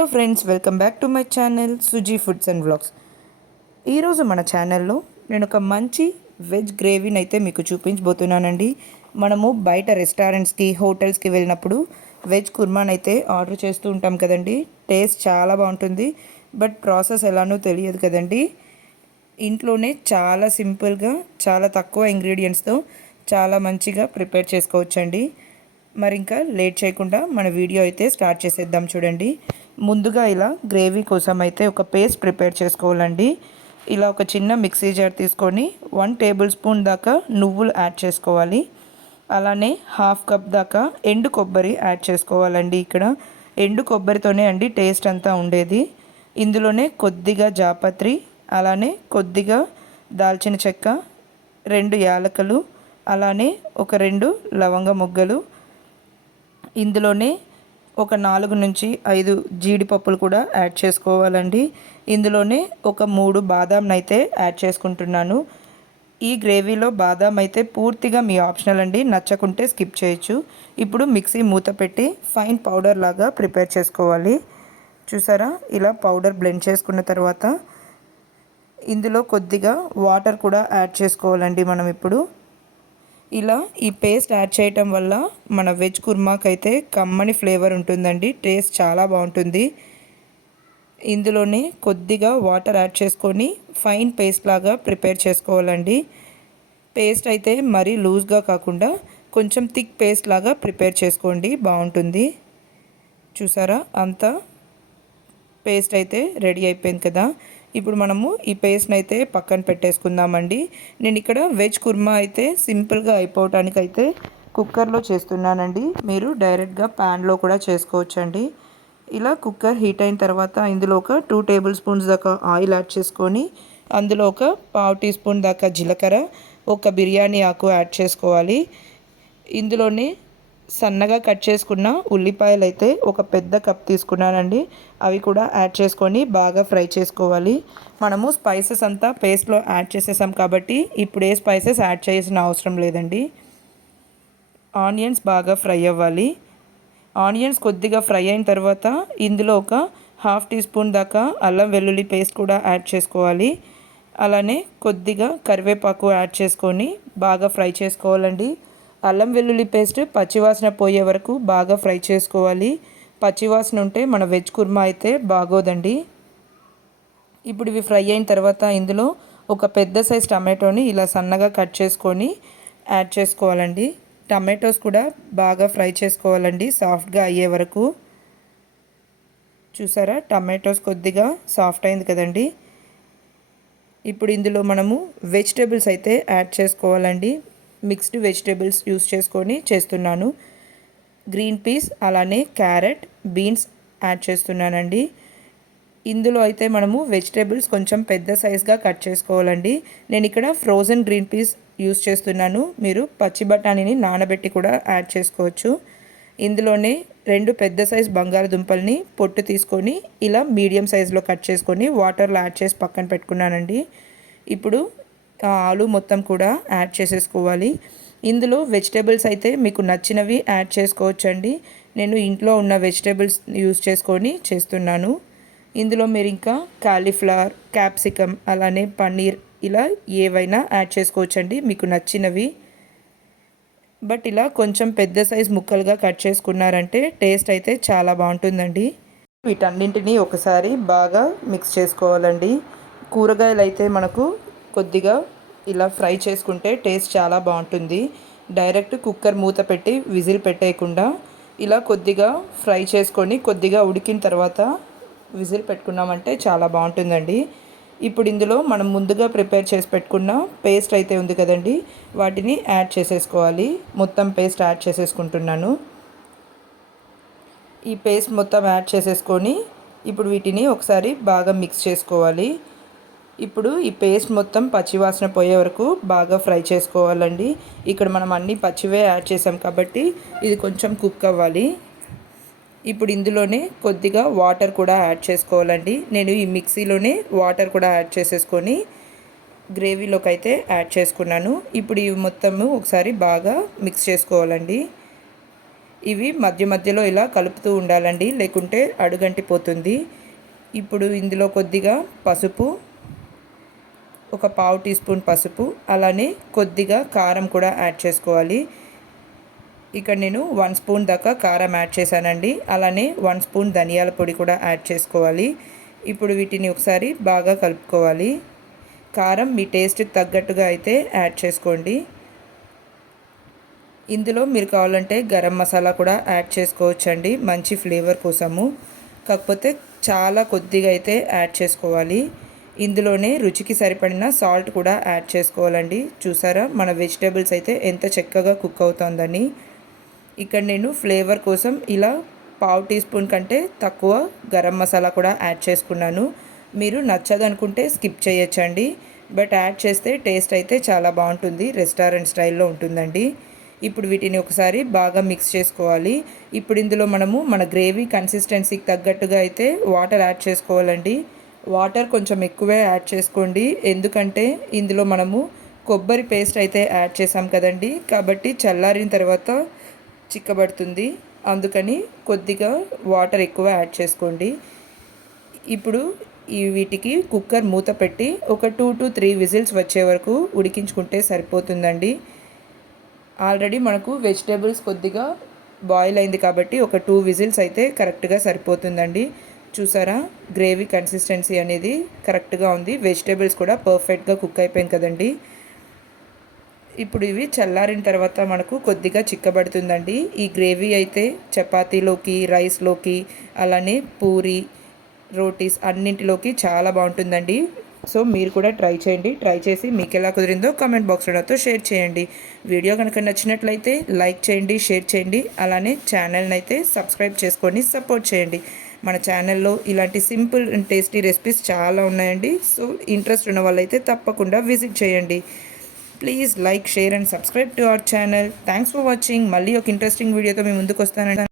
Hello friends welcome back to my channel Suji foods and vlogs. ఈరోజు మన ఛానల్లో నేను ఒక మంచి వెజ్ గ్రేవీని అయితే మీకు చూపించబోతున్నానండి. మనము బయట రెస్టారెంట్స్కి హోటల్స్కి వెళ్ళినప్పుడు వెజ్ కుర్మాన్ అయితే ఆర్డర్ చేస్తూ ఉంటాం కదండి. టేస్ట్ చాలా బాగుంటుంది బట్ ప్రాసెస్ ఎలానో తెలియదు కదండి. ఇంట్లోనే చాలా సింపుల్గా చాలా తక్కువ ఇంగ్రీడియంట్స్తో చాలా మంచిగా ప్రిపేర్ చేసుకోవచ్చండి. మరి ఇంకా లేట్ చేయకుండా మన వీడియో అయితే స్టార్ట్ చేసేద్దాం చూడండి. ముందుగా ఇలా గ్రేవీ కోసం అయితే ఒక పేస్ట్ ప్రిపేర్ చేసుకోవాలండి. ఇలా ఒక చిన్న మిక్సీ జార్ తీసుకొని వన్ టేబుల్ స్పూన్ దాకా నువ్వులు యాడ్ చేసుకోవాలి. అలానే హాఫ్ కప్ దాకా ఎండు కొబ్బరి యాడ్ చేసుకోవాలండి ఇక్కడ. ఎండు కొబ్బరితోనే అండి టేస్ట్ అంతా ఉండేది. ఇందులోనే కొద్దిగా జాపత్రి అలానే కొద్దిగా దాల్చిన చెక్క రెండు యాలకలు అలానే ఒక రెండు లవంగ ముగ్గలు. ఇందులోనే ఒక నాలుగు నుంచి ఐదు జీడిపప్పులు కూడా యాడ్ చేసుకోవాలండి. ఇందులోనే ఒక మూడు బాదాంని అయితే యాడ్ చేసుకుంటున్నాను. ఈ గ్రేవీలో బాదాం అయితే పూర్తిగా మీ ఆప్షనల్ అండి. నచ్చకుంటే స్కిప్ చేయొచ్చు. ఇప్పుడు మిక్సీ మూత పెట్టి ఫైన్ పౌడర్ లాగా ప్రిపేర్ చేసుకోవాలి. చూసారా? ఇలా పౌడర్ బ్లెండ్ చేసుకున్న తర్వాత ఇందులో కొద్దిగా వాటర్ కూడా యాడ్ చేసుకోవాలండి మనం ఇప్పుడు. ఇలా ఈ పేస్ట్ యాడ్ చేయటం వల్ల మన వెజ్ కుర్మాకి అయితే కమ్మని ఫ్లేవర్ ఉంటుందండి. టేస్ట్ చాలా బాగుంటుంది. ఇందులోనే కొద్దిగా వాటర్ యాడ్ చేసుకొని ఫైన్ పేస్ట్ లాగా ప్రిపేర్ చేసుకోవాలండి. పేస్ట్ అయితే మరీ లూజ్గా కాకుండా కొంచెం థిక్ పేస్ట్ లాగా ప్రిపేర్ చేసుకోండి. బాగుంటుంది. చూసారా? అంతా పేస్ట్ అయితే రెడీ అయిపోయింది కదా. ఇప్పుడు మనము ఈ పేస్ట్ని అయితే పక్కన పెట్టేసుకుందామండి. నేను ఇక్కడ వెజ్ కుర్మా అయితే సింపుల్గా అయిపోవటానికి అయితే కుక్కర్లో చేస్తున్నానండి. మీరు డైరెక్ట్గా ప్యాన్లో కూడా చేసుకోవచ్చండి. ఇలా కుక్కర్ హీట్ అయిన తర్వాత ఇందులో ఒక టూ టేబుల్ స్పూన్స్ దాకా ఆయిల్ యాడ్ చేసుకొని అందులో ఒక పావు టీ స్పూన్ దాకా జీలకర్ర ఒక బిర్యానీ ఆకు యాడ్ చేసుకోవాలి. ఇందులోనే సన్నగా కట్ చేసుకున్న ఉల్లిపాయలు అయితే ఒక పెద్ద కప్ తీసుకున్నానండి. అవి కూడా యాడ్ చేసుకొని బాగా ఫ్రై చేసుకోవాలి. మనము స్పైసెస్ అంతా పేస్ట్లో యాడ్ చేసేసాం కాబట్టి ఇప్పుడు ఏ స్పైసెస్ యాడ్ చేయాల్సిన అవసరం లేదండి. ఆనియన్స్ బాగా ఫ్రై అవ్వాలి. ఆనియన్స్ కొద్దిగా ఫ్రై అయిన తర్వాత ఇందులో ఒక హాఫ్ టీ స్పూన్ దాకా అల్లం వెల్లుల్లి పేస్ట్ కూడా యాడ్ చేసుకోవాలి. అలానే కొద్దిగా కరివేపాకు యాడ్ చేసుకొని బాగా ఫ్రై చేసుకోవాలండి. అల్లం వెల్లుల్లి పేస్ట్ పచ్చివాసన పోయే వరకు బాగా ఫ్రై చేసుకోవాలి. పచ్చివాసన ఉంటే మన వెజ్ కుర్మా అయితే బాగోదండి. ఇప్పుడు ఇవి ఫ్రై అయిన తర్వాత ఇందులో ఒక పెద్ద సైజ్ టమాటోని ఇలా సన్నగా కట్ చేసుకొని యాడ్ చేసుకోవాలండి. టమాటోస్ కూడా బాగా ఫ్రై చేసుకోవాలండి సాఫ్ట్గా అయ్యే వరకు. చూసారా? టమాటోస్ కొద్దిగా సాఫ్ట్ అయింది కదండి. ఇప్పుడు ఇందులో మనము వెజిటేబుల్స్ అయితే యాడ్ చేసుకోవాలండి. మిక్స్డ్ వెజిటేబుల్స్ యూస్ చేసుకొని చేస్తున్నాను. గ్రీన్ పీస్ అలానే క్యారెట్ బీన్స్ యాడ్ చేస్తున్నానండి. ఇందులో అయితే మనము వెజిటేబుల్స్ కొంచెం పెద్ద సైజ్గా కట్ చేసుకోవాలండి. నేను ఇక్కడ ఫ్రోజన్ గ్రీన్ పీస్ యూస్ చేస్తున్నాను. మీరు పచ్చి బఠానీని నానబెట్టి కూడా యాడ్ చేసుకోవచ్చు. ఇందులోనే రెండు పెద్ద సైజ్ బంగాళదుంపల్ని పొట్టు తీసుకొని ఇలా మీడియం సైజులో కట్ చేసుకొని వాటర్లో యాడ్ చేసి పక్కన పెట్టుకున్నానండి. ఇప్పుడు ఆలు మొత్తం కూడా యాడ్ చేసేసుకోవాలి. ఇందులో వెజిటేబుల్స్ అయితే మీకు నచ్చినవి యాడ్ చేసుకోవచ్చండి. నేను ఇంట్లో ఉన్న వెజిటేబుల్స్ యూస్ చేసుకొని చేస్తున్నాను. ఇందులో మీరు ఇంకా కాలీఫ్లవర్ క్యాప్సికమ్ అలానే పన్నీర్ ఇలా ఏవైనా యాడ్ చేసుకోవచ్చండి. మీకు నచ్చినవి. బట్ ఇలా కొంచెం పెద్ద సైజ్ ముక్కలుగా కట్ చేసుకున్నారంటే టేస్ట్ అయితే చాలా బాగుంటుందండి. వీటన్నింటినీ ఒకసారి బాగా మిక్స్ చేసుకోవాలండి. కూరగాయలు అయితే మనకు కొద్దిగా ఇలా ఫ్రై చేసుకుంటే టేస్ట్ చాలా బాగుంటుంది. డైరెక్ట్ కుక్కర్ మూత పెట్టి విజిల్ పెట్టేయకుండా ఇలా కొద్దిగా ఫ్రై చేసుకొని కొద్దిగా ఉడికిన తర్వాత విజిల్ పెట్టుకున్నామంటే చాలా బాగుంటుందండి. ఇప్పుడు ఇందులో మనం ముందుగా ప్రిపేర్ చేసి పెట్టుకున్న పేస్ట్ అయితే ఉంది కదండి వాటిని యాడ్ చేసేసుకోవాలి. మొత్తం పేస్ట్ యాడ్ చేసేసుకుంటున్నాను. ఈ పేస్ట్ మొత్తం యాడ్ చేసేసుకొని ఇప్పుడు వీటిని ఒకసారి బాగా మిక్స్ చేసుకోవాలి. ఇప్పుడు ఈ పేస్ట్ మొత్తం పచ్చివాసన పోయే వరకు బాగా ఫ్రై చేసుకోవాలండి. ఇక్కడ మనం అన్ని పచ్చివే యాడ్ చేసాం కాబట్టి ఇది కొంచెం కుక్ అవ్వాలి. ఇప్పుడు ఇందులోనే కొద్దిగా వాటర్ కూడా యాడ్ చేసుకోవాలండి. నేను ఈ మిక్సీలోనే వాటర్ కూడా యాడ్ చేసేసుకొని గ్రేవీలోకి అయితే యాడ్ చేసుకున్నాను. ఇప్పుడు ఇవి మొత్తము ఒకసారి బాగా మిక్స్ చేసుకోవాలండి. ఇవి మధ్య మధ్యలో ఇలా కలుపుతూ ఉండాలండి లేకుంటే అడుగంటిపోతుంది. ఇప్పుడు ఇందులో కొద్దిగా పసుపు ఒక పావు టీ స్పూన్ పసుపు అలానే కొద్దిగా కారం కూడా యాడ్ చేసుకోవాలి. ఇక్కడ నేను వన్ స్పూన్ దాకా కారం యాడ్ చేశానండి. అలానే వన్ స్పూన్ ధనియాల పొడి కూడా యాడ్ చేసుకోవాలి. ఇప్పుడు వీటిని ఒకసారి బాగా కలుపుకోవాలి. కారం మీ టేస్ట్కి తగ్గట్టుగా అయితే యాడ్ చేసుకోండి. ఇందులో మీరు కావాలంటే గరం మసాలా కూడా యాడ్ చేసుకోవచ్చండి. మంచి ఫ్లేవర్ కోసము. కాకపోతే చాలా కొద్దిగా అయితే యాడ్ చేసుకోవాలి. ఇందులోనే రుచికి సరిపడిన సాల్ట్ కూడా యాడ్ చేసుకోవాలండి. చూసారా? మన వెజిటేబుల్స్ అయితే ఎంత చక్కగా కుక్ అవుతుందని. ఇక్కడ నేను ఫ్లేవర్ కోసం ఇలా పావు టీ స్పూన్ కంటే తక్కువ గరం మసాలా కూడా యాడ్ చేసుకున్నాను. మీరు నచ్చదనుకుంటే స్కిప్ చేయొచ్చండి. బట్ యాడ్ చేస్తే టేస్ట్ అయితే చాలా బాగుంటుంది. రెస్టారెంట్ స్టైల్లో ఉంటుందండి. ఇప్పుడు వీటిని ఒకసారి బాగా మిక్స్ చేసుకోవాలి. ఇప్పుడు ఇందులో మనము మన గ్రేవీ కన్సిస్టెన్సీకి తగ్గట్టుగా అయితే వాటర్ యాడ్ చేసుకోవాలండి. వాటర్ కొంచెం ఎక్కువే యాడ్ చేసుకోండి. ఎందుకంటే ఇందులో మనము కొబ్బరి పేస్ట్ అయితే యాడ్ చేసాం కదండి. కాబట్టి చల్లారిన తర్వాత చిక్కబడుతుంది. అందుకని కొద్దిగా వాటర్ ఎక్కువ యాడ్ చేసుకోండి. ఇప్పుడు ఈ వీటికి కుక్కర్ మూత పెట్టి ఒక టూ టు త్రీ విజిల్స్ వచ్చే వరకు ఉడికించుకుంటే సరిపోతుందండి. ఆల్రెడీ మనకు వెజిటేబుల్స్ కొద్దిగా బాయిల్ అయింది కాబట్టి ఒక టూ విజిల్స్ అయితే కరెక్ట్గా సరిపోతుందండి. చూసారా? గ్రేవీ కన్సిస్టెన్సీ అనేది కరెక్ట్గా ఉంది. వెజిటేబుల్స్ కూడా పర్ఫెక్ట్గా కుక్ అయిపోయింది కదండి. ఇప్పుడు ఇవి చల్లారిన తర్వాత మనకు కొద్దిగా చిక్కబడుతుందండి. ఈ గ్రేవీ అయితే చపాతీలోకి రైస్లోకి అలానే పూరి రోటీస్ అన్నింటిలోకి చాలా బాగుంటుందండి. సో మీరు కూడా ట్రై చేయండి. ట్రై చేసి మీకు ఎలా కుదిరిందో కామెంట్ బాక్స్లో షేర్ చేయండి. వీడియో కనుక నచ్చినట్లయితే లైక్ చేయండి షేర్ చేయండి అలానే ఛానల్ని అయితే సబ్స్క్రైబ్ చేసుకొని సపోర్ట్ చేయండి. మన ఛానల్లో ఇలాంటి సింపుల్ అండ్ టేస్టీ రెసిపీస్ చాలా ఉన్నాయండి. సో ఇంట్రెస్ట్ ఉన్న వాళ్ళైతే తప్పకుండా విజిట్ చేయండి. Please like share and subscribe to our channel thanks for watching మళ్ళీ ఒక ఇంట్రెస్టింగ్ వీడియోతో మేము ముందుకు వస్తానండి.